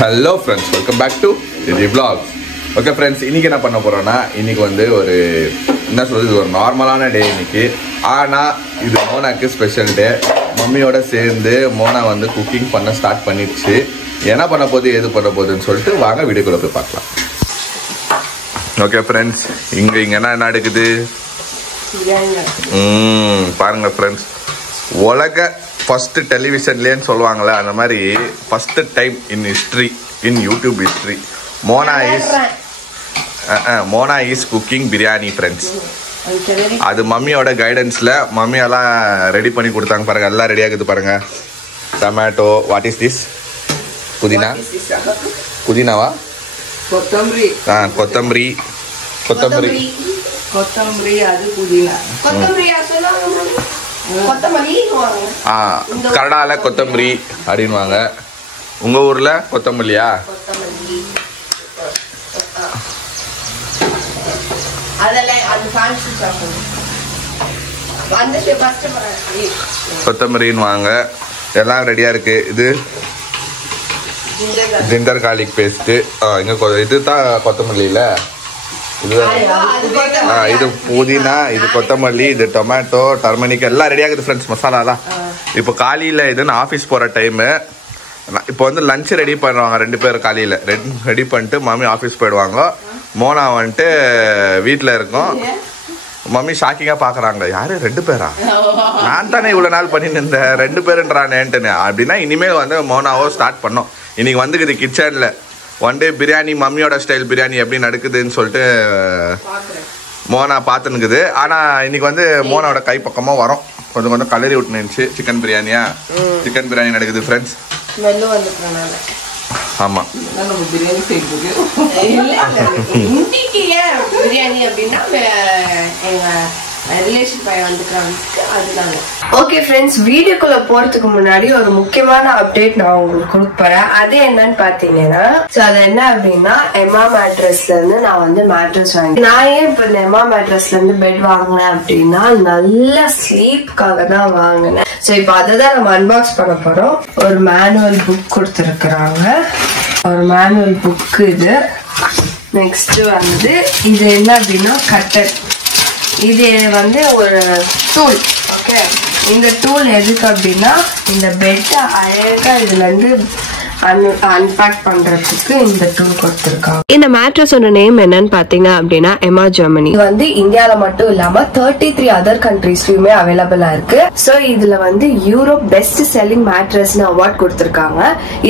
Hello friends, welcome back to Didi Vlogs. Okay friends, இன்னைக்கு என்ன பண்ண போறோம்னா இன்னைக்கு வந்து ஒரு என்ன சொல்றது ஒரு நார்மலான டே இன்னைக்கு. ஆனா இது மோனாக்கு ஸ்பெஷல் டே. மம்மியோட சேர்ந்து மோனா வந்து குக்கிங் பண்ண ஸ்டார்ட் பண்ணிடுச்சு. என்ன பண்ண போகுது எது பண்ண போகுதுன்னு சொல்லிட்டு வாங்க வீடியோக்குள்ள போய் பார்க்கலாம். ஓகே ஃப்ரெண்ட்ஸ், இங்க என்ன நடக்குது பாருங்க ஃப்ரெண்ட்ஸ். உலக ஃபர்ஸ்ட் டெலிவிஷன்லேன்னு சொல்லுவாங்களே அந்த மாதிரி first time in history, in YouTube history, Mona is cooking biryani friends. அது மம்மியோட கைடன்ஸில் மம்மியெல்லாம் ரெடி பண்ணி கொடுத்தாங்க பாருங்க. எல்லாம் ரெடி ஆகுது பாருங்க. Tomato, what is this? புதினாவா? கொத்தமல்லி. கொத்தமல்லி அது புதினா. கனடால கொத்தமல்லி அப்படின்வாங்க. உங்க ஊர்ல கொத்தமல்லியா? கொத்தமல்லின்னு வாங்க. எல்லாம் ரெடியா இருக்கு. இது ஜிஞ்சர் கார்லிக் பேஸ்ட். இங்க இதுதான் கொத்தமல்லியில. இது புதினா, இது கொத்தமல்லி, இது டொமேட்டோ, டர்மரிக் எல்லாம் ரெடி ஆகுது ஃப்ரெண்ட்ஸ். மசாலாலாம் இப்போ காலையில் இதுன்னு ஆஃபீஸ் போகிற டைமு. இப்போ வந்து லஞ்ச் ரெடி பண்ணுவாங்க 2 பேர். காலையில் ரெடி பண்ணிட்டு மம்மி ஆஃபீஸ் போயிடுவாங்க. மோனா வந்துட்டு வீட்டில் இருக்கும். மம்மி ஷாக்கிங்காக பார்க்குறாங்க, யாரு 2 பேரா? நான் தானே இவ்வளோ நாள் பண்ணிட்டு இருந்தேன், 2 பேருன்றானேன்ட்டுன்னு. அப்படின்னா இனிமேல் வந்து மோனாவோ ஸ்டார்ட் பண்ணோம். இன்னைக்கு வந்துக்குது கிச்சனில். ஒன் டே பிரியாணி, மம்மியோட ஸ்டைல் பிரியாணி எப்படி நடக்குதுன்னு சொல்லிட்டு மோனா பார்த்துனுக்குது. ஆனால் இன்னைக்கு வந்து மோனாவோட கை பக்கமாக வரும். கொஞ்சம் கொஞ்சம் கலரி விட்டுனுச்சு. சிக்கன் பிரியாணியா? சிக்கன் பிரியாணி நடக்குது ஃப்ரெண்ட்ஸ். ஆமாம், ஓகே ஃப்ரெண்ட்ஸ், வீடியோக்குள்ள போறதுக்கு முன்னாடி ஒரு முக்கியமான அப்டேட் நான் உங்களுக்கு கொடுக்க போறேன். அது என்னன்னு பாத்தீங்கன்னா, அது என்ன அப்படின்னா, எம்மா மேட்ரஸ்ல இருந்து நான் வந்து மேட்ரஸ் வாங்கினேன். நான் ஏன் இப்ப இந்த எம்மா மேட்ரஸ்ல இருந்து பெட் வாங்கினேன் அப்படின்னா, நல்ல ஸ்லீப்காக தான் வாங்கினேன். சோ இப்ப அததான் நம்ம அன்பாக்ஸ் பண்ண போறோம். ஒரு மேனுவல் புக் கொடுத்துருக்குறாங்க. ஒரு மேனுவல் புக் இது. நெக்ஸ்ட் வந்து இது என்ன அப்படின்னா கட்டர். இது வந்து ஒரு டூல். ஓகே, இந்த டூல் எதுக்கு அப்படின்னா, இந்த பெட்டை அழகா இதுல இருந்து அன்பேக் பண்றதுக்கு இந்த டூல் கொடுத்திருக்காங்க. இந்த மேட்ரஸோட நேம் என்னன்னு பாத்தீங்க அப்படின்னா எம்மா ஜெர்மனி. இது வந்து இந்தியால மட்டும் இல்லாம 33 அதர் கண்ட்ரீஸ்லயுமே அவைலபிளா இருக்கு. சோ இதுல வந்து யூரோப் பெஸ்ட் செல்லிங் மேட்ரஸ்னு அவார்ட் கொடுத்திருக்காங்க.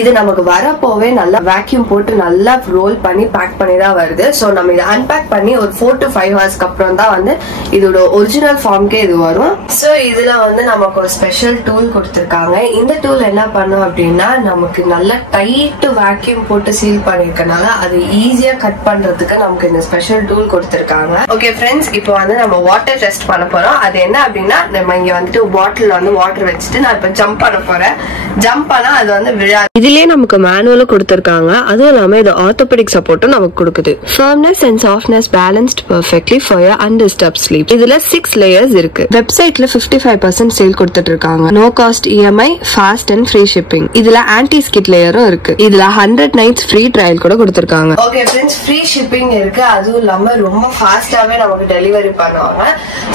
இது நமக்கு வரப்போவே நல்லா வேக்யூம் போட்டு நல்லா ரோல் பண்ணி பேக் பண்ணி தான் வருது. சோ நம்ம இதை அன்பேக் பண்ணி ஒரு 4 to 5 ஹவர்ஸ்க்கு அப்புறம் தான் வந்து இதோட ஒரிஜினல் ஃபார்ம்க்கே இது வரும். சோ இதுல வந்து நமக்கு ஒரு ஸ்பெஷல் டூல் கொடுத்திருக்காங்க. இந்த டூல் என்ன பண்ணும் அப்படின்னா, நமக்கு நல்ல டைட் வேக்யூம் போட்டு சீல் பண்ணிருக்கனால அது ஈஸியா கட் பண்றதுக்கு நமக்கு இந்த ஸ்பெஷல் டூல் கொடுத்திருக்காங்க. ஓகே ஃப்ரெண்ட்ஸ், இப்போ வந்து நம்ம வாட்டர் டெஸ்ட் பண்ண போறோம். அது என்ன அப்படின்னா, நம்ம இங்க வந்துட்டு பாட்டில் வந்து வாட்டர் வச்சுட்டு நான் இப்ப ஜம்ப் பண்ண போறேன். ஜம்ப் பண்ணா அது வந்து விழாது. இதுலயே நமக்கு மேனுவலும் கொடுத்திருக்காங்க. அதுவும் இல்லாம இது ஆர்த்தோபெடிக் சப்போர்ட்டும் நமக்கு கொடுக்குது. Firmness and softness balanced perfectly for your undisturbed sleep. இதுல 6 லேயர்ஸ் இருக்கு. வெப்சைட்ல 55% சேல் கொடுத்துட்டு இருக்காங்க. No cost EMI, fast and free shipping. இதுல ஆன்டி ஸ்கிட் லேயரும் இருக்கு. இதுல 100 nights ஃப்ரீ ட்ரையல் கூட கொடுத்திருக்காங்க. ஓகே ஃப்ரெண்ட்ஸ், ஃப்ரீ ஷிப்பிங் இருக்கு. அதுவும் இல்லாம ரொம்ப ஃபாஸ்டாவே நமக்கு டெலிவரி பண்ணுவாங்க.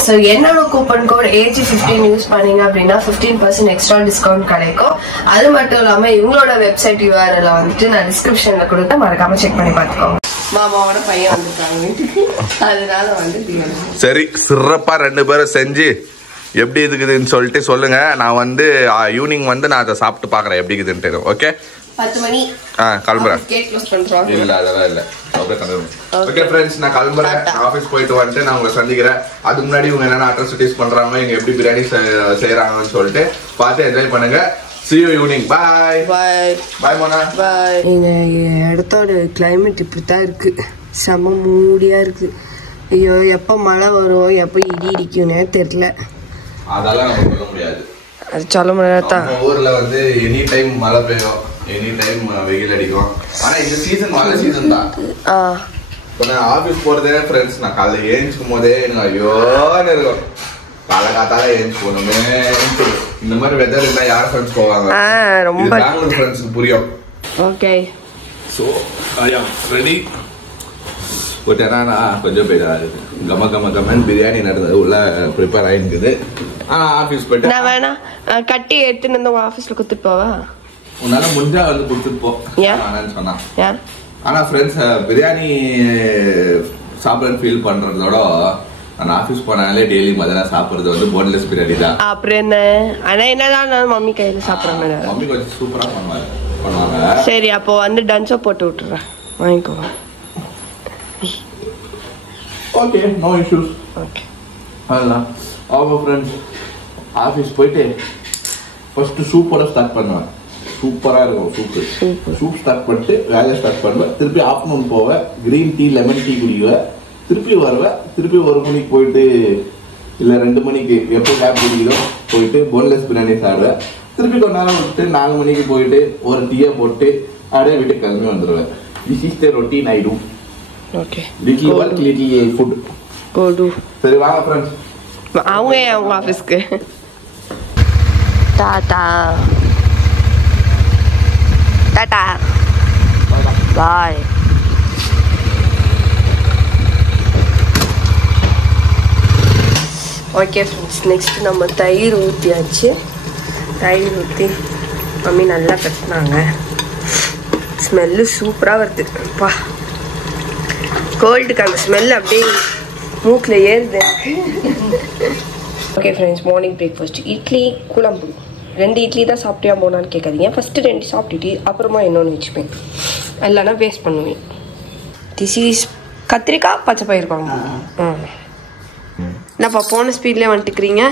சோ என்னோட கூப்பன் கோட் AG15 யூஸ் பண்ணீங்க அப்படின்னா 15% எக்ஸ்ட்ரா டிஸ்கவுண்ட் கிடைக்கும். அது மட்டும் இல்லாம இவங்களோட வெப்சைட் URL வந்துட்டு நான் டிஸ்கிரிப்ஷன்ல கொடுத்து மறக்காம செக் பண்ணி பாத்துக்கோங்க. மாமாவோட பையன் வந்துட்டாங்க வீட்டுக்கு, அதனால வந்து சரி சிறப்பா 2 பேரும் செஞ்சு எப்படி இருக்குதுன்னு சொல்லிட்டு சொல்லுங்க. நான் வந்து ஈவினிங் வந்து நான் அதை சாப்பிட்டு பாக்குறேன் எப்படி இருக்குதுன்னு. ஓகே, 10 மணி கிளம்புறேன். இல்ல அதெல்லாம் இல்ல, ஓகே ஃப்ரெண்ட்ஸ், நான் கிளம்புறேன். ஆபீஸ் போயிட்டு வந்துட்டு நான் உங்களை சந்திக்கிறேன். அதுக்கு முன்னாடி இவங்க என்னென்ன அட்ராசிட்டிஸ் பண்றாங்க, இங்க எப்படி பிரியாணி செய்யறாங்கன்னு சொல்லிட்டு பார்த்து என்ஜாய் பண்ணுங்க. See you evening. Bye. Bye. Bye Mona. Bye. இந்த இடத்தோட கிளைமேட் இப்படித்தான் இருக்கு. செம மூடியா இருக்கு. ஐயோ, எப்ப மழை வரும் எப்ப இடி இடிக்கும்னே தெரியல. அதெல்லாம் நம்ம சொல்ல முடியாது. அது சொல்ல முடியாதான். ஊர்ல வந்து எனி டைம் மழை பெய்யும், எனி டைம் வெயில் அடிக்கும். ஆனா இந்த சீசன் மழை சீசன் தான். நான் ஆபீஸ் போறதே ஃப்ரெண்ட்ஸ், நான் காலைல ஏஞ்சிக்கும் போதே எனக்கு ஐயோன்னு இருக்கும். காலகாத்தால ஏஞ்சி போகணுமே. இந்த மாதிரி வெதர் இருந்தா யார் ஃப்ரெண்ட்ஸ் போவாங்க? ரொம்ப பெங்களூர் ஃப்ரெண்ட்ஸ்க்கு புரியும். ஓகே ஸோ ஐயா ரெடி பட் ஏன்னா கொஞ்சம் போயிடாது கமன் பிரியாணி நடந்தது உள்ள ப்ரிப்பேர் ஆகிருக்குது. ஆஃபீஸ் போயிட்டு நான் வேணா கட்டி எடுத்துன்னு வந்து உங்க ஆஃபீஸ்ல கொடுத்துட்டு போவா? உன்னால முடிஞ்சா வந்து கொடுத்துட்டு போ சொன்னான். ஆனா ஃப்ரெண்ட்ஸ் பிரியாணி சாப்பிட்றேன்னு ஃபீல் பண்றதோட நான் ஆஃபீஸ் போனாலே டெய்லி மதியம் சாப்பிட்றது வந்து போன்லெஸ் பிரியாணி தான். அப்புறம் என்ன? ஆனா என்னதான் மம்மி கையில சாப்பிட்ற மாதிரி மம்மி கொஞ்சம் சூப்பரா பண்ணுவாங்க. சரி அப்போ வந்து டன்ஸோ போட்டு விட்டுறேன், வாங்கிக்கோங்க. Okay no issues. ஓகே அதெல்லாம் அவங்க ஃப்ரெண்ட்ஸ் ஆஃபீஸ் போயிட்டு ஃபர்ஸ்ட் சூப்பராக ஸ்டார்ட் பண்ணுவேன். சூப்பராக இருக்கும் சூப் ஸ்டார்ட் பண்ணிட்டு வேலையை ஸ்டார்ட் பண்ணுவேன். திருப்பி ஆஃப்டர்நூன் போவேன், க்ரீன் டீ லெமன் டீ குடிக்குவேன். திருப்பி வருவேன், திருப்பி 1 மணிக்கு போயிட்டு இல்லை 2 மணிக்கு எப்போ கேப் குடிக்குதோ போயிட்டு போன்லெஸ் பிரியாணி சாப்பிடுவேன். திருப்பி கொஞ்ச நேரம் விட்டு 4 மணிக்கு போயிட்டு ஒரு டீயை போட்டு அப்படியே வீட்டுக்கு கிளம்பி வந்துடுவேன். This is the routine I do. Okay little work little food. கோடு சரி வாங்க ஃப்ரெண்ட்ஸ். அவங்க அவங்க ஆஃபீஸ்க்கு tata tata bye. Okay friends, next நம்ம தயிர் ஊற்றியாச்சு. தயிர் ஊற்றி மம்மி நல்லா கட்டினாங்க. ஸ்மெல்லு சூப்பராக வருது. அப்பா கோல்டுக்கு அந்த ஸ்மெல் அப்படியே மூக்கில் ஏறுது. Okay friends, morning breakfast idli குழம்பு. 2 இட்லி தான் சாப்பிட்டியா போனான்னு கேட்காதீங்க. ஃபஸ்ட்டு 2 சாப்பிட்டுட்டு அப்புறமா இன்னொன்று வச்சுப்பேன், இல்லைன்னா வேஸ்ட் பண்ணுவேன். திஸ் இஸ் கத்திரிக்காய் பச்சை பயிர் குழம்பு. என்னப்பா போன ஸ்பீட்லேயே வந்துட்டுக்கிறீங்க?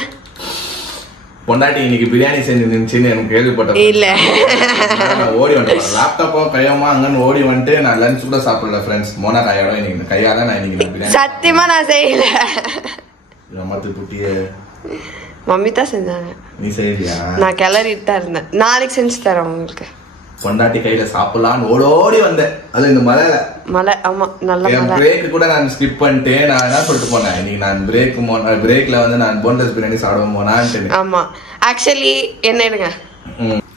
பொண்டாட்டி இன்னைக்கு பிரியாணி செஞ்சு நினைச்சுன்னு எனக்கு கேள்விப்பட்டேன். இல்ல ஓடி வந்துட்டேன், லேப்டாப்போ கையமா அங்கன்னு ஓடி வந்துட்டு நான் லஞ்ச் கூட சாப்பிடல ஃப்ரெண்ட்ஸ். மோனா கையோட இன்னைக்கு கையால நான் இன்னைக்கு பிரியாணி சத்தியமா நான் செய்யல. மத்து புட்டியே மம்மி தான் செஞ்சாங்க. நீ செய்யலையா? நான் கிளறிட்டு தான் இருந்தேன். நாளைக்கு செஞ்சு தரேன் உங்களுக்கு. பொண்டாட்டி கையில சாப்பிடலான்னு ஓடோடி வந்தேன். அது இந்த மழை. ஆமா நல்ல பிரேக் கூட நான் ஸ்கிப் பண்ணிட்டு நான் என்ன சொல்லிட்டு போனேன், இன்னைக்கு நான் பிரேக்ல வந்து நான் போன்லெஸ் பிரியாணி சாப்பிட போனான்னு. ஆமா ஆக்சுவலி என்ன எடுங்க,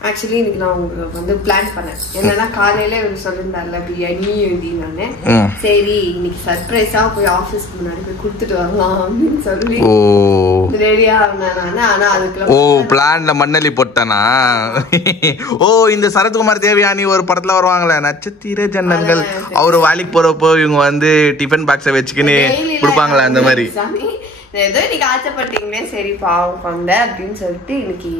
ஆக்சுவலி இன்னைக்கு நான் உங்களுக்கு வந்து பிளான் பண்ணேன். என்னன்னா காலையில இவர் சொல்லியிருந்தார்ல பிரியாணி எழுதினானே, சரி இன்னைக்கு சர்ப்ரைஸா போய் ஆபீஸ்க்கு முன்னாடி போய் கொடுத்துட்டு வரலாம் அப்படின்னு சொல்லி ரெடியா இருந்தேன் நானு. ஆனா அதுக்குள்ள பிளான்ல மண்ணலி போட்டானா? இந்த சரத்குமார் தேவயானி ஒரு படத்துல வருவாங்களே, நட்சத்திர ஜன்னல்கள், அவரு வேலைக்கு போறப்போ இவங்க வந்து டிஃபன் பாக்ஸ வச்சுக்கின்னு கொடுப்பாங்களே அந்த மாதிரி. ஏதோ இன்னைக்கு ஆச்சப்பட்டீங்களே, சரி பாவம் வந்த அப்படின்னு சொல்லிட்டு இன்னைக்கு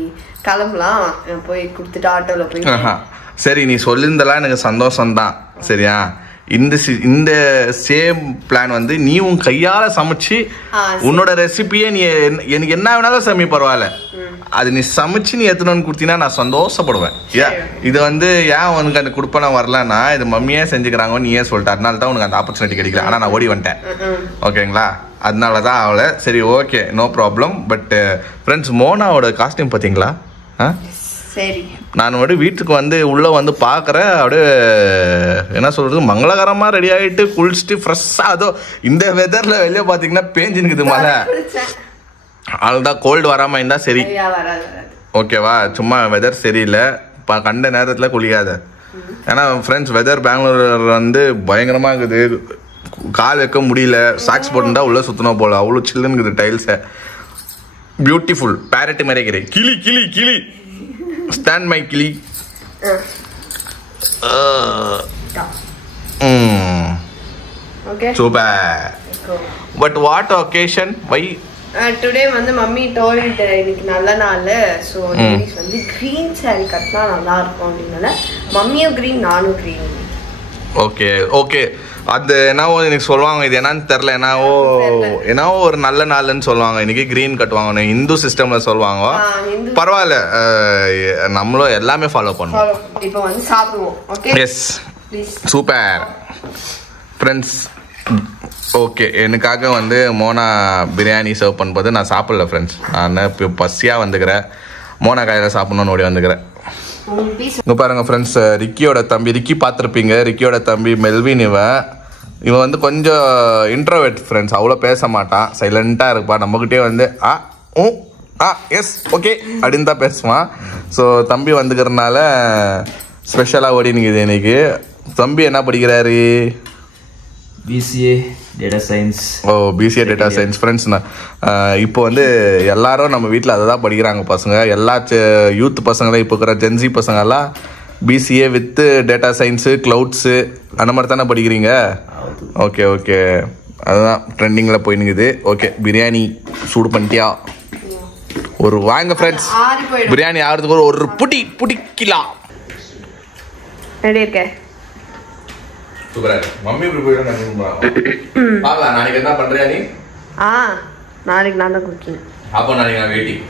கிளம்பலாம் போய் கொடுத்துட்டு ஆட்டோல போய். சரி நீ சொல்லியிருந்தலாம் எனக்கு சந்தோஷம் தான். சரியா, இந்த சேம் பிளான் வந்து நீ உன் கையால சமைச்சு உன்னோட ரெசிபியே நீ எனக்கு என்ன வேணாலும் சமைய பரவாயில்ல, அது நீ சமைச்சு நீ எத்தணும்னு கொடுத்தீங்கன்னா நான் சந்தோஷப்படுவேன். இது வந்து ஏன் உனக்கு அந்த குடுப்பனை வரலன்னா இது மம்மியே செஞ்சுக்கிறாங்க நீயே சொல்லிட்டு, அதனால தான் உனக்கு அந்த ஆப்பர்ச்சுனிட்டி கிடைக்கல. ஆனா நான் ஓடி வந்துட்டேன். ஓகேங்களா, அதனாலதான் அவளை. சரி okay no problem. But friends மோனாவோட காஸ்டியூம் பார்த்தீங்களா? சரி நான் வந்து வீட்டுக்கு வந்து உள்ள வந்து பாக்குறேன், அப்படியே என்ன சொல்றது மங்களகரமா ரெடி ஆகிட்டு குளிச்சுட்டு ஃப்ரெஷ்ஷா. அதோ இந்த வெதர்ல வெளியே பாத்தீங்கன்னா பேஞ்சுனுக்குது மழை. அதுதான் கோல்டு வராம இருந்தா சரி ஓகேவா. சும்மா வெதர் சரியில்லை, கண்ட நேரத்துல குளிக்காத. ஏன்னா ஃப்ரெண்ட்ஸ் வெதர் பெங்களூர் வந்து பயங்கரமா இருக்குது, கால் வைக்க முடியல. சாக்ஸ் போட்டுட்டா உள்ள சுத்தணும் போல, அவ்வளோ சில்லுன்னு இருக்குது டைல்ஸை. பியூட்டிஃபுல் பேரட் மாதிரி இருக்கிறேன். கிளி கிளி கிளி ஸ்டாண்ட் மை கிளி. Super. But what occasion why today வந்து மம்மி டோல்ட் இன்னைக்கு நல்ல நாள், ஸோ வந்து கிரீன் சாரி கட்டினா நல்லா இருக்கும் அப்படின்னால மம்மியும் கிரீன் நானும் கிரீன். Okay okay. அது என்னவோ எனக்கு சொல்லுவாங்க, இது என்னன்னு தெரியல, என்னவோ ஒரு நல்ல நாள்னு சொல்லுவாங்க. இன்னைக்கு கிரீன் கட்டுவாங்க, இந்து சிஸ்டம்ல சொல்லுவாங்க. பரவாயில்ல, நம்மளும் எல்லாமே ஃபாலோ பண்ணுவோம். இப்போ வந்து சாப்பிடுவோம். Okay yes super friends. Okay, எனக்காக வந்து மோனா பிரியாணி சர்வ் பண்ணும்போது நான் சாப்பிடல ஃப்ரெண்ட்ஸ். நான் இப்போ பசியாக வந்துக்கிறேன், மோனா கையில் சாப்பிட்ணுன்னு ஓடி வந்துக்கிறேன். இங்கே பாருங்கள் ஃப்ரெண்ட்ஸ், ரிக்கியோட தம்பி, ரிக்கி பார்த்துருப்பீங்க, ரிக்கியோட தம்பி மெல்வின். இவன் வந்து கொஞ்சம் இன்ட்ரோவெர்ட் ஃப்ரெண்ட்ஸ், அவ்வளோ பேச மாட்டான், சைலண்ட்டாக இருப்பான். நம்மக்கிட்டே வந்து எஸ் ஓகே அப்படின்னு தான் பேசுவான். ஸோ தம்பி வந்துக்கிறதுனால ஸ்பெஷலாக ஓடி நிற்குது இன்னைக்கு. தம்பி என்ன படிக்கிறாரு? BCA Data Science. ஓ, BCA Data Science. ஃப்ரெண்ட்ஸ், இப்போ வந்து எல்லாரும் நம்ம வீட்டில் அதை தான் படிக்கிறாங்க பசங்க. எல்லா யூத் பசங்களும் இப்போ இருக்கிற ஜென்சி பசங்கள்லாம் BCA with data science, clouds அந்த மாதிரி தானே படிக்கிறீங்க? ஓகே ஓகே, அதுதான் ட்ரெண்டிங்கில் போயினுக்குது. ஓகே, பிரியாணி சூடு பண்ணிட்டியா? ஒரு வாங்க ஃப்ரெண்ட்ஸ், பிரியாணி ஆகிறதுக்கு ஒரு பிடிக்கலாம். ரெடி இருக்கே? சூப்பரா இருக்கு. மம்மி இப்படி போயிடும். பார்க்கலாம் நாளைக்கு என்ன பண்றியா நீ? நாளைக்கு நான் தான் குக்கிங். அப்போ நாளைக்கு நான் வெயிட்டிங்.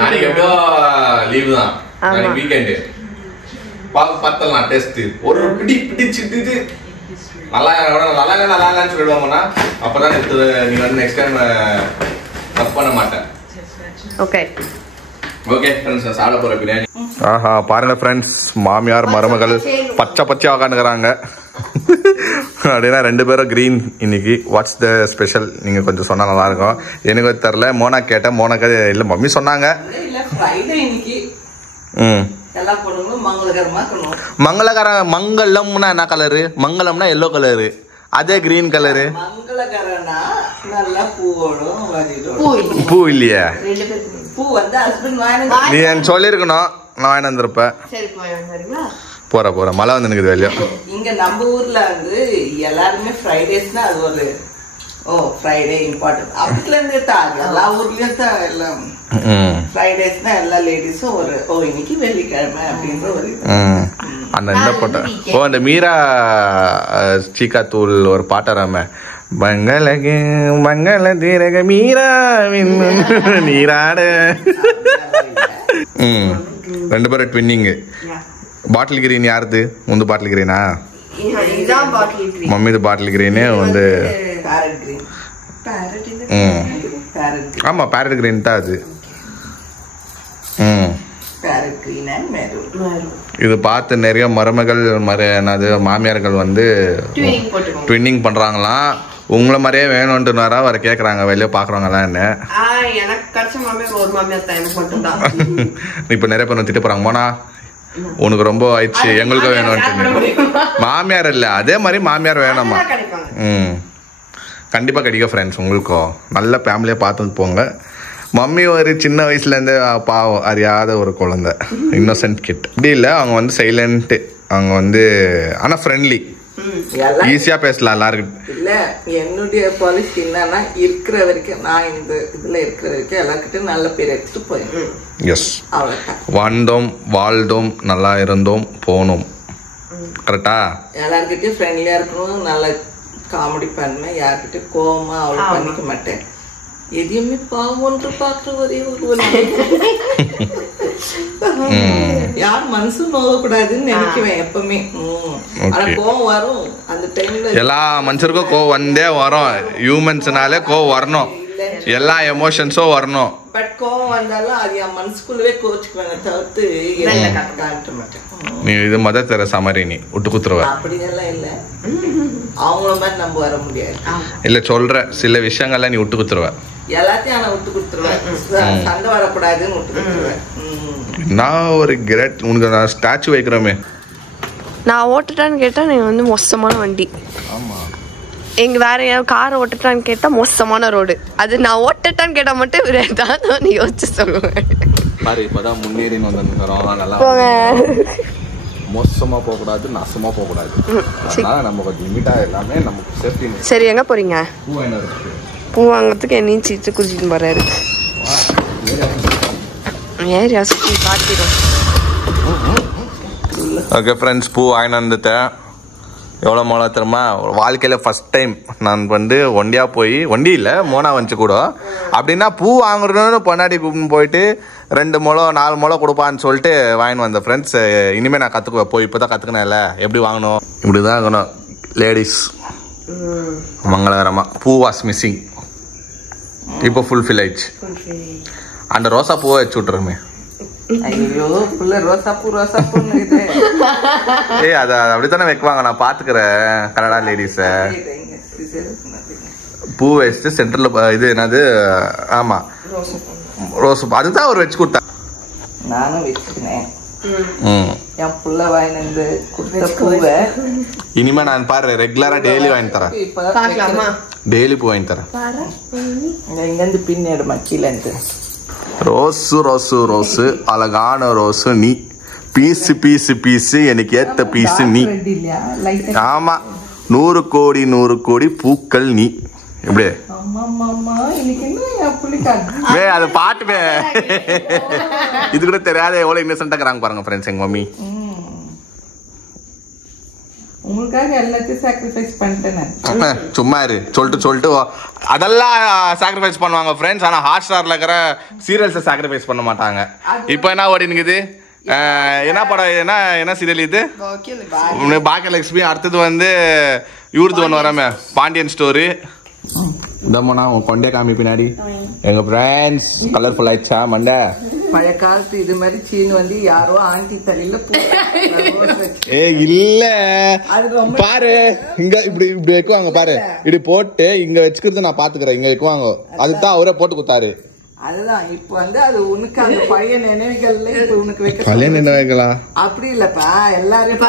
நாளைக்கு எப்படியோ லீவு தான், நாளைக்கு வீக்கெண்டு. பார்த்தலாம் டெஸ்ட் ஒரு பிடிச்சிட்டு நல்லா நல்லான்னு சொல்லிடுவாங்கன்னா அப்பதான் நீ வந்து நெக்ஸ்ட் டைம் தப்பு பண்ண மாட்டேன். ஓகே ஓகே ஃப்ரெண்ட்ஸ், நான் சாப்பிட போற பிரியாணி. ஆஹா, பாருங்க ஃப்ரெண்ட்ஸ், மாமியார் மருமகள் பச்சை உக்காந்துக்கிறாங்க. அப்படின்னா 2 பேரும் கிரீன். இன்னைக்கு வாட்ஸ் த ஸ்பெஷல் நீங்க கொஞ்சம் சொன்னா நல்லா இருக்கும். எனக்கு தெரியல, மோனா கேட்டேன். மோனாக்கு இல்ல மம்மி சொன்னாங்க. மங்களம்னா என்ன கலரு? மங்களம்னா எல்லோ கலரு, அதே கிரீன் கலரு. பூ இல்லையா? நீ எனக்கு சொல்லிருக்கணும், நான் வாங்கிட்டு வந்திருப்பேன். போற மழை வந்து எனக்கு வெளியே. இங்க நம்ம ஊர்ல வந்து எல்லாருமே ஃப்ரைடேஸ்னா அது ஒரு ஃப்ரைடே இம்பார்ட்டன்ட். அப்பத்துல இருந்தே தான் எல்லா ஊர்லயும் தான் எல்லாம் ஃப்ரைடேஸ்னா எல்லா லேடிஸும் ஒரு இன்னைக்கு வெள்ளிக்கிழமை அப்படின்ற ஒரு அந்த என்ன போட்ட அந்த மீரா சீக்கா தூள் ஒரு பாட்டராம மங்கள தீரக மீரா நீராட. 2 பேரும் ட்வின்னிங். பாட்டில் கிரீன் யாருது? முந்து பாட்டில் கிரீனா? மம்மி இது பாட்டில் கிரீனு வந்து. ஆமா, பேரட் கிரீன் தான் அது. இது பார்த்து நிறைய மருமகள் மாமியார்கள் வந்து ட்வின்னிங் பண்றாங்களாம். உங்களை மாதிரியே வேணும்ட்டு வர கேக்குறாங்க வெளியே பாக்குறவங்கலாம். என்ன இப்ப நிறைய பேர் திட்டு போறாங்க, மோனா உனக்கு ரொம்ப ஆயிடுச்சு, எங்களுக்கு வேணும்ட்டு. மாமியார் இல்ல, அதே மாதிரி மாமியார் வேணுமா? கண்டிப்பா கிடைக்கும் ஃப்ரெண்ட்ஸ். உங்களுக்கும் நல்ல ஃபேமிலியா பார்த்து போங்க. மம்மி ஒரு சின்ன வயசுல இருந்து பாவம் அறியாத ஒரு குழந்தை, இன்னோசென்ட் கிட். இப்படி இல்லை, அவங்க வந்து சைலண்ட். அவங்க வந்து ஆனா ஃப்ரெண்ட்லி, ஈஸியா பேசலாம் எல்லாருக்கும். இல்ல என்னுடைய பாலிசி என்னன்னா, இருக்கிற வரைக்கும் நான் இந்த இதுல இருக்கிற வரைக்கும் எல்லாருக்கிட்டும் நல்ல பேர் எடுத்துட்டு போயிடும். எஸ், வாழ்ந்தோம் வாழ்ந்தோம் நல்லா இருந்தோம் போனோம். கரெக்டா? எல்லாருக்கிட்டையும் ஃப்ரெண்ட்லியா இருக்கணும், நல்ல காமெடி பண்ணுவேன். யாருக்கிட்டையும் கோவமா அவ்வளவு பண்ணிக்க மாட்டேன். எதையுமே பாவம் ஒன்று பார்க்குற ஒரே ஒரு யார் மனசும் நோகக்கூடாதுன்னு நினைக்குவேன் எப்பவுமே. ஆனா கோவம் வரும் அந்த டைம்ல. எல்லா மனுஷருக்கும் கோவம் வந்தே வரும். ஹியூமன்ஸ்னாலே கோவம் வரணும், எல்லா எமோஷன்ஸும் வரணும். பட் கோவம் வந்தாலும் அது என் மனசுக்குள்ளவே கோச்சுக்குவேன் தவிர்த்து காட்ட மாட்டேன். நீ இது மத தெரசா மாதிரி நீ விட்டு குத்துருவ. அப்படியெல்லாம் இல்ல, அவங்கள மாதிரி நம்ம வர முடியாது. இல்ல சொல்ற சில விஷயங்கள்ல நீ விட்டு குத்துருவ. எல்லாத்தையும் ஆனா விட்டு கொடுத்துருவேன். சண்டை வரக்கூடாதுன்னு விட்டு கொடுத்துருவேன். நான் ஒரு கிரேட் உனக்கு நான் ஸ்டாச்சு வைக்கிறோமே. நான் ஓட்டுட்டான்னு கேட்டா நீ வந்து மோசமான வண்டி. ஆமா, எங்க வேற யாராவது காரை ஓட்டுட்டான்னு கேட்டா மோசமான ரோடு. அது நான் ஓட்டுட்டான்னு கேட்டா மட்டும் இவர் ஏதாவது நீ யோசிச்சு சொல்லுவேன். பாரு இப்பதான் முன்னேறின்னு வந்து நல்லா மோசமா போக கூடாது, நாசமா போக கூடாது. அதனால நம்ம கொஞ்சம் லிமிட்டா எல்லாமே நமக்கு சேஃப்டி. சரி, எங்க போறீங்க? பூ வாங்கிட்டு இருக்கு. பூ வாங்குறதுக்கு என்னையும் சீட்டு குடிச்சிட்டு போறாரு. ஏரியா சுற்றி பார்த்திடும். ஓகே ஃப்ரெண்ட்ஸ், பூ வாங்கிட்டு வந்துட்டேன். எவ்வளோ மோளா தெரியுமா? வாழ்க்கையில் ஃபஸ்ட் டைம் நான் வந்து ஒண்டியாக போய், ஒண்டி இல்லை மோனா வந்துச்சு கூட. அப்படின்னா பூ வாங்குறதுன்னு பொன்னாடி கூப்பிட்டு போயிட்டு 2 முழம் 4 முழம் கொடுப்பான்னு சொல்லிட்டு வாங்கிட்டு வந்தேன் ஃப்ரெண்ட்ஸ். இனிமேல் நான் கற்றுக்குவேன். போய் இப்போ தான் கற்றுக்கினேன்ல எப்படி வாங்கணும், இப்படி தான் இருக்கணும். லேடிஸ் மங்களகரமாக. பூ வாஸ் மிஸ்ஸிங், இப்போ ஃபுல்ஃபில் ஆயிடுச்சு. அந்த ரோசா பூவை வச்சு விட்டுருமே. ஐயோ புள்ள ரோசாப்பூ ஏய் அது அப்படித்தானே வைக்குவாங்க, நான் பாத்துக்கிறேன் கனடா லேடிஸ. பூ வச்சுட்டு சென்டர்ல இது என்னது, ஆமா ரோஸ், அதுதான் அவர் வச்சு கொடுத்தா. நானும் வச்சுக்கினேன். என் புள்ள வாங்கினது கொடுத்த பூவை இனிமே நான் பாரு ரெகுலரா டெய்லி வாங்கி தரேன். பார்க்கலாமா? டெய்லி பூ வாங்கி தரேன். இங்கேருந்து பின் எடுமா கீழேருந்து. ரோஸு ரோஸு ரோஸு அழகான ரோஸு நீ. பீஸு பீஸு பீஸு எனக்கு ஏத்த பீஸு நீ. ஆமா 100 கோடி 100 கோடி பூக்கள் நீ. எப்படி அது பாட்டுமே இது கூட தெரியாத எவ்வளவு இன்னசென்ட்டா இருக்கிறாங்க பாருங்க ஃப்ரெண்ட்ஸ் எங்க மம்மி. உங்களுக்காக எல்லாத்தையும் சாக்ரிஃபைஸ் பண்ணிட்டேன். சும்மா இரு சொல்லிட்டு அதெல்லாம் சாக்ரிஃபைஸ் பண்ணுவாங்க ஃப்ரெண்ட்ஸ். ஆனா ஹாட் ஸ்டார்ல இருக்கிற சீரியல்ஸை சாக்ரிஃபைஸ் பண்ண மாட்டாங்க. இப்போ என்ன ஓடினுக்குது? என்ன படம்? என்ன சீரியல் இது? பாக்கியலட்சுமி. அடுத்தது வந்து இவருது ஒன்று வராம பாண்டியன் ஸ்டோரி. இதம்மா உன் கொண்டே காமி பின்னாடி எங்க ஃப்ரெண்ட்ஸ் கலர்ஃபுல் ஆயிடுச்சா மண்டை? பழைய காலத்து இது மாதிரி சீன் வந்து யாரோ ஆண்டி தலையில இல்ல பாரு இங்க இப்படி வைக்குவாங்க பாரு. இப்படி போட்டு இங்க வச்சுக்கிறது நான் பாத்துக்கிறேன். இங்க வைக்குவாங்க அதுதான் அவரே போட்டு குத்தாரு. அதுதான் இப்ப வந்து அது உனக்கு அந்த பழைய நினைவுகள்ல இப்ப உனக்கு வைக்க பழைய நினைவுகளா? அப்படி இல்லப்பா எல்லாரும்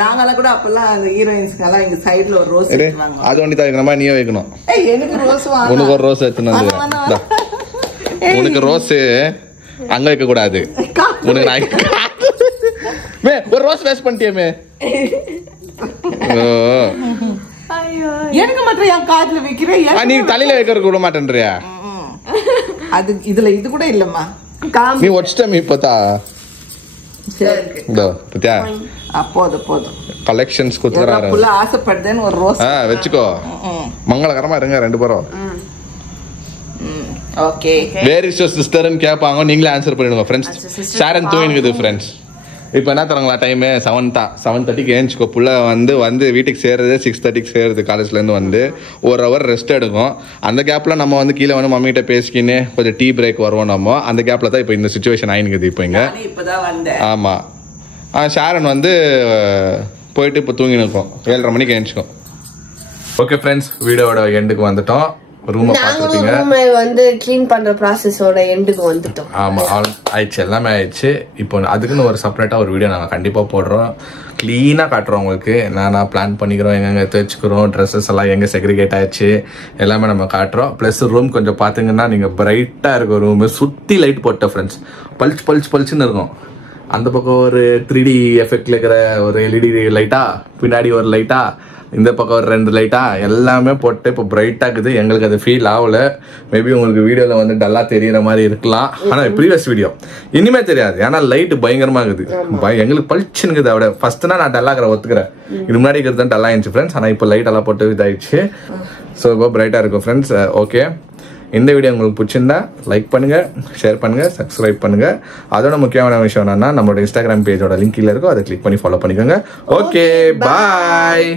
நாங்கெல்லாம் கூட அப்பெல்லாம் அந்த ஹீரோயின்ஸ்க்கு எல்லாம் இங்க சைடுல ஒரு ரோஸ் வைக்கிறாங்க. அது ஒண்டி தான் வைக்கணுமா? நீயே வைக்கணும். எனக்கு ரோஸ் உனக்கு ஒரு ரோஸ் எடுத்துன்னு வந்து உனக்கு ரோஸ் அங்க வைக்க கூடாது. உனக்கு ஒரு ரோஸ் வேஸ்ட் பண்ணிட்டியமே. எனக்கு மட்டும் என் காதுல வைக்கிறேன். நீ தலையில வைக்க விட மாட்டேன்றியா? அது இதுல இது கூட இல்லம்மா. நீ வச்சிட்டமே இப்பதா. பத்தியா போதும் கலெக்ஷன்ஸ் குத்துறாரு. ஆசைப்படுதேன்னு ஒரு ரோஸ் வச்சுக்கோ. மங்களகரமா இருங்க ரெண்டு பேரும். ஓகே வேர் இஸ் யுவர் சிஸ்டர்னு கேட்பாங்க. நீங்களே ஆன்சர் பண்ணிடுங்க ஃப்ரெண்ட்ஸ். ஷேரன் தூங்கினுக்குது ஃப்ரெண்ட்ஸ். இப்போ என்ன தராங்களா டைமு? 7:30க்கு ஏஞ்சிக்கோ. புள்ள வந்து வீட்டுக்கு சேர்றது 6:30க்கு சேர்றது. காலேஜ்லேருந்து வந்து 1 hour ரெஸ்ட் எடுக்கும். அந்த கேப்பில் நம்ம வந்து கீழே வந்து மம்மிகிட்ட பேசிக்கின்னு கொஞ்சம் டீ பிரேக் வருவோம். நம்ம அந்த கேப்பில் தான் இப்போ இந்த சுச்சுவேஷன் ஆயினுக்குது. இப்போ இங்கே ஆமாம் ஷேரன் வந்து போயிட்டு இப்போ தூங்கி நிற்கும். 7:30 மணிக்கு ஏஞ்சிக்கும். ஓகே ஃப்ரெண்ட்ஸ் வீடியோட எண்டுக்கு வந்துட்டோம். ரூமை பார்த்துட்டீங்க. ரூமை வந்து க்ளீன் பண்ற ப்ராசஸோட எண்டுக்கு வந்துட்டோம். ஆமா ஆயிடுச்சு எல்லாமே ஆயிடுச்சு. இப்போ அதுக்குன்னு ஒரு செப்பரேட்டா ஒரு வீடியோ நாங்கள் கண்டிப்பா போடுறோம். கிளீனா காட்டுறோம் உங்களுக்கு. என்னென்ன பிளான் பண்ணிக்கிறோம், எங்கெங்க தைச்சுக்கிறோம், ட்ரெஸ்ஸஸ் எல்லாம் எங்க செக்ரிகேட் ஆயிடுச்சு எல்லாமே நம்ம காட்டுறோம். பிளஸ் ரூம் கொஞ்சம் பாத்தீங்கன்னா நீங்க பிரைட்டா இருக்கும். ரூம் சுத்தி லைட் போட்ட ஃப்ரெண்ட்ஸ் பல்ச்சுன்னு இருக்கும். அந்த பக்கம் ஒரு 3D எஃபெக்ட்ல இருக்கிற ஒரு LED லைட்டா, பின்னாடி ஒரு லைட்டா, இந்த பக்கம் ஒரு 2 லைட்டா எல்லாமே போட்டு இப்போ பிரைட்டா இருக்குது. எங்களுக்கு அது ஃபீல் ஆகல. மேபி உங்களுக்கு வீடியோல வந்து டல்லா தெரியற மாதிரி இருக்கலாம். ஆனா ப்ரீவியஸ் வீடியோ இனிமே தெரியாது. ஏன்னா லைட் பயங்கரமா இருக்குது. எங்களுக்கு பளிச்சுன்னு அவட ஃபர்ஸ்ட்னா நான் டல்லாகிற ஒத்துக்கிறேன். இது முன்னாடி இருக்கிறது தான் டல்லா இருந்துச்சு ஃப்ரெண்ட்ஸ். ஆனா இப்போ லைட் எல்லாம் போட்டு இதாயிடுச்சு. ஸோ இப்போ பிரைட்டா இருக்கும் ஃப்ரெண்ட்ஸ். ஓகே இந்த வீடியோ உங்களுக்கு பிடிச்சிருந்தா லைக் பண்ணுங்க, ஷேர் பண்ணுங்க, சப்ஸ்கிரைப் பண்ணுங்க. அதோட முக்கியமான விஷயம் என்னன்னா நம்மளோட இன்ஸ்டாகிராம் பேஜோட லிங்க் கீழ இருக்கும். அதை கிளிக் பண்ணி ஃபாலோ பண்ணிக்கோங்க. Okay bye.